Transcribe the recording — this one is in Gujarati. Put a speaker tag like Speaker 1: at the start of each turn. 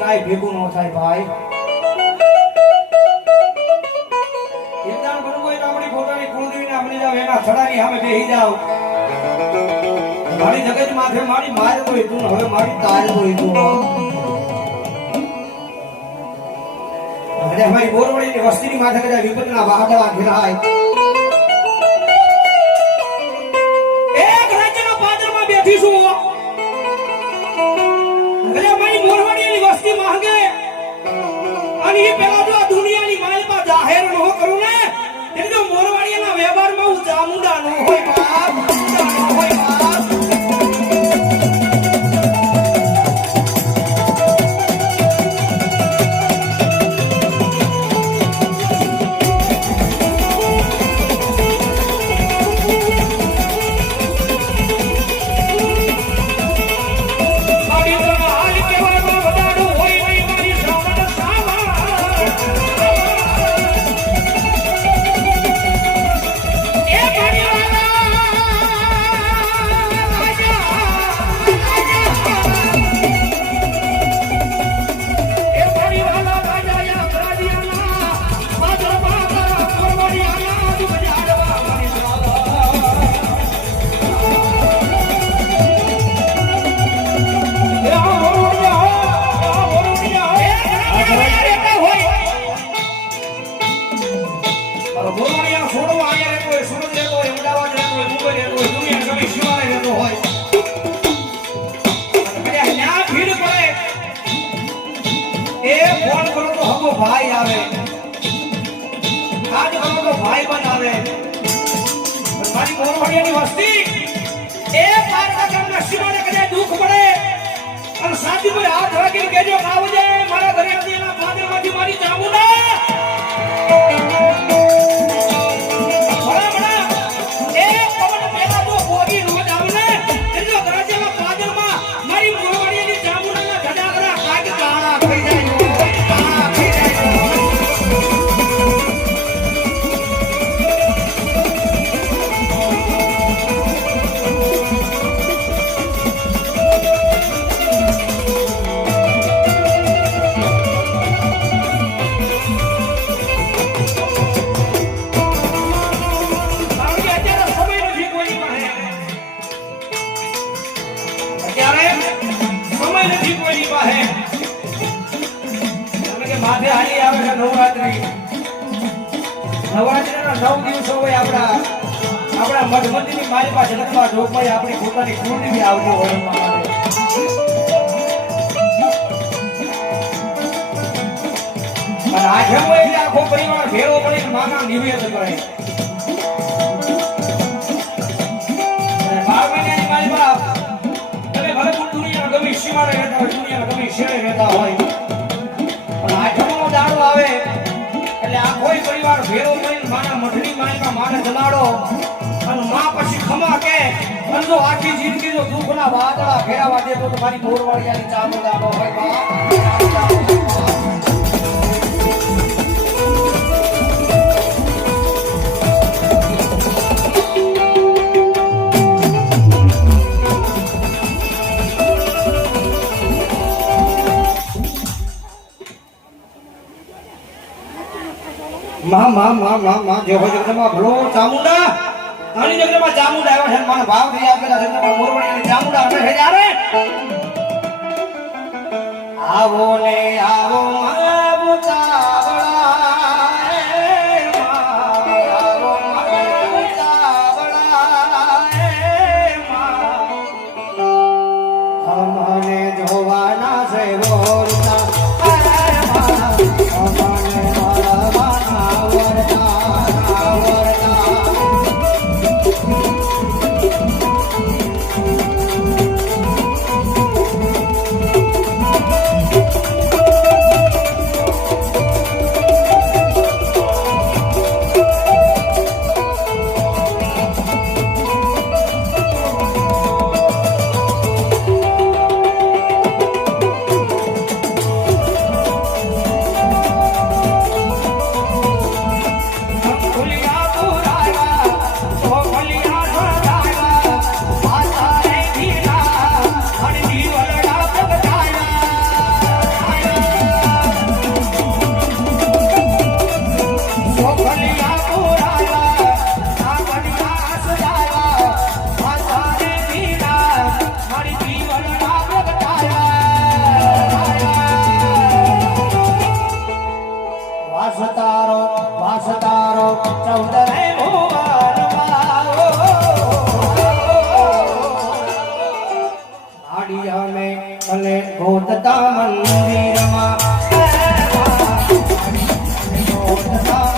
Speaker 1: કાંઈ ભેગું ન થાય ભાઈ. ઇન્સાન બનવું હોય જગત માથે મારી મારે તો તું, હવે મારી માથે કદાચ વિપતના વાદળા ઘેરાય. મોરવાડીની માંગે. અને એ પેલા જો દુનિયાની માલમાં જાહેર ન કરું ને. એટલે મોરવાડીના વ્યવહારમાં હું ચામુંડા ન હોય બાપ. ભાઈ આવે. કરો ભાઈ આવે મારી મોરવાડિયાની વસ્તી. એ પારકા સીમાને કદાચ દુઃખ પડે. અને સાચી પર હાથ રાખીને કહેજો આવજે મારા ઘરે આવજે એના પાદરમાંથી મારી ચામુંડા. ભલા ભલા. હાલી આવે છે નવરાત્રિ. નવરાત્રિના નવ દિવસો હોય આપણા આપણા મધમંદિરની મારી પાસે જગતમાં જોગમાઈ આપણી પોતાની કુળદેવી આવતી હોય. આઠમો એટલે આખો પરિવાર ભેળો પડી માના નિવેદ કરે મારી બાપ, તમે ભલે દુનિયા ગમે સીમાડે રહેતા દુનિયા ગમે શેરે રહેતા હોય પરિવાર ભેરો કરીને મારા મઠની માલમાં માને જલાડો અને માં પછી ખમા કે આખી જિંદગી જો દુઃખના વાદળા ઘેરાવા દે તો તમારી મોરવાડિયાની ચાલુ લાગો ભાઈ બાપ. માં માં માં માં માં, જે હોય જગદંબા ભલો ચામુંડા. આની જગદંબા ચામુંડા આવ્યા છે મને ભાવ થઈ આપેલા જગદંબા મોરવાડીની ચામુંડા અમે છે. જારે આવો ને આવો આવો ચાવડા. એ આડી અમે ભલે ગોતતા મંદિરમાં. મંદિરમાં